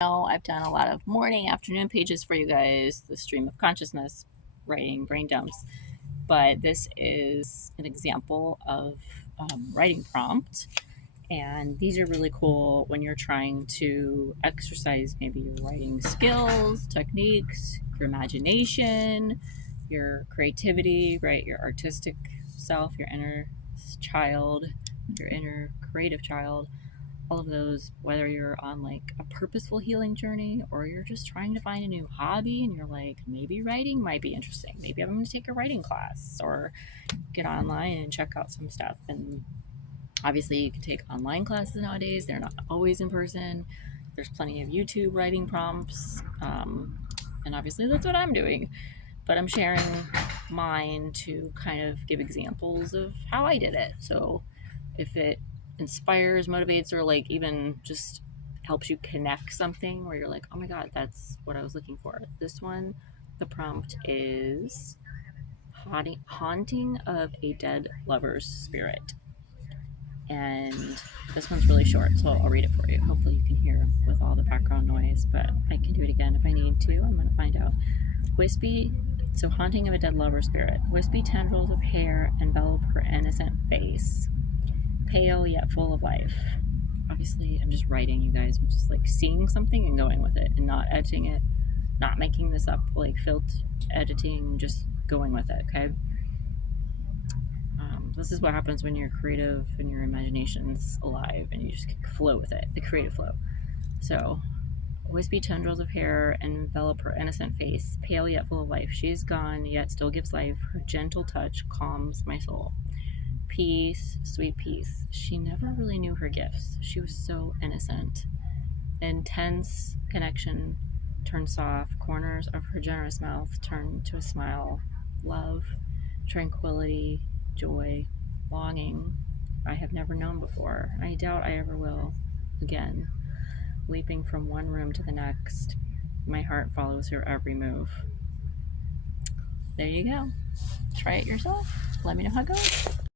Now I've done a lot of morning, afternoon pages for you guys, the stream of consciousness, writing, brain dumps, but this is an example of writing prompt. And these are really cool when you're trying to exercise maybe your writing skills, techniques, your imagination, your creativity, right? Your artistic self, your inner child, your inner creative child, all of those, whether you're on like a purposeful healing journey or you're just trying to find a new hobby and you're like, maybe writing might be interesting. Maybe I'm going to take a writing class or get online and check out some stuff. And obviously, you can take online classes nowadays, they're not always in person. There's plenty of YouTube writing prompts. And obviously, that's what I'm doing. But I'm sharing mine to kind of give examples of how I did it. So if it inspires, motivates, or like even just helps you connect something where you're like, oh my God, that's what I was looking for. This one, the prompt is haunting of a dead lover's spirit. And this one's really short, so I'll read it for you. Hopefully you can hear with all the background noise, but I can do it again if I need to. I'm going to find out. Haunting of a dead lover spirit. Wispy tendrils of hair envelop her innocent face, pale yet full of life. Obviously, I'm just writing, you guys. I'm just like seeing something and going with it and not editing it, not making this up, like editing, just going with it, okay? This is what happens when you're creative and your imagination's alive and you just flow with it, the creative flow. So, wispy tendrils of hair envelop her innocent face, pale yet full of life. She is gone, yet still gives life. Her gentle touch calms my soul. Peace, sweet peace. She never really knew her gifts. She was so innocent. Intense connection turned soft. Corners of her generous mouth turned to a smile. Love, tranquility, joy, longing I have never known before. I doubt I ever will again. Leaping from one room to the next, my heart follows her every move. There you go. Try it yourself. Let me know how it goes.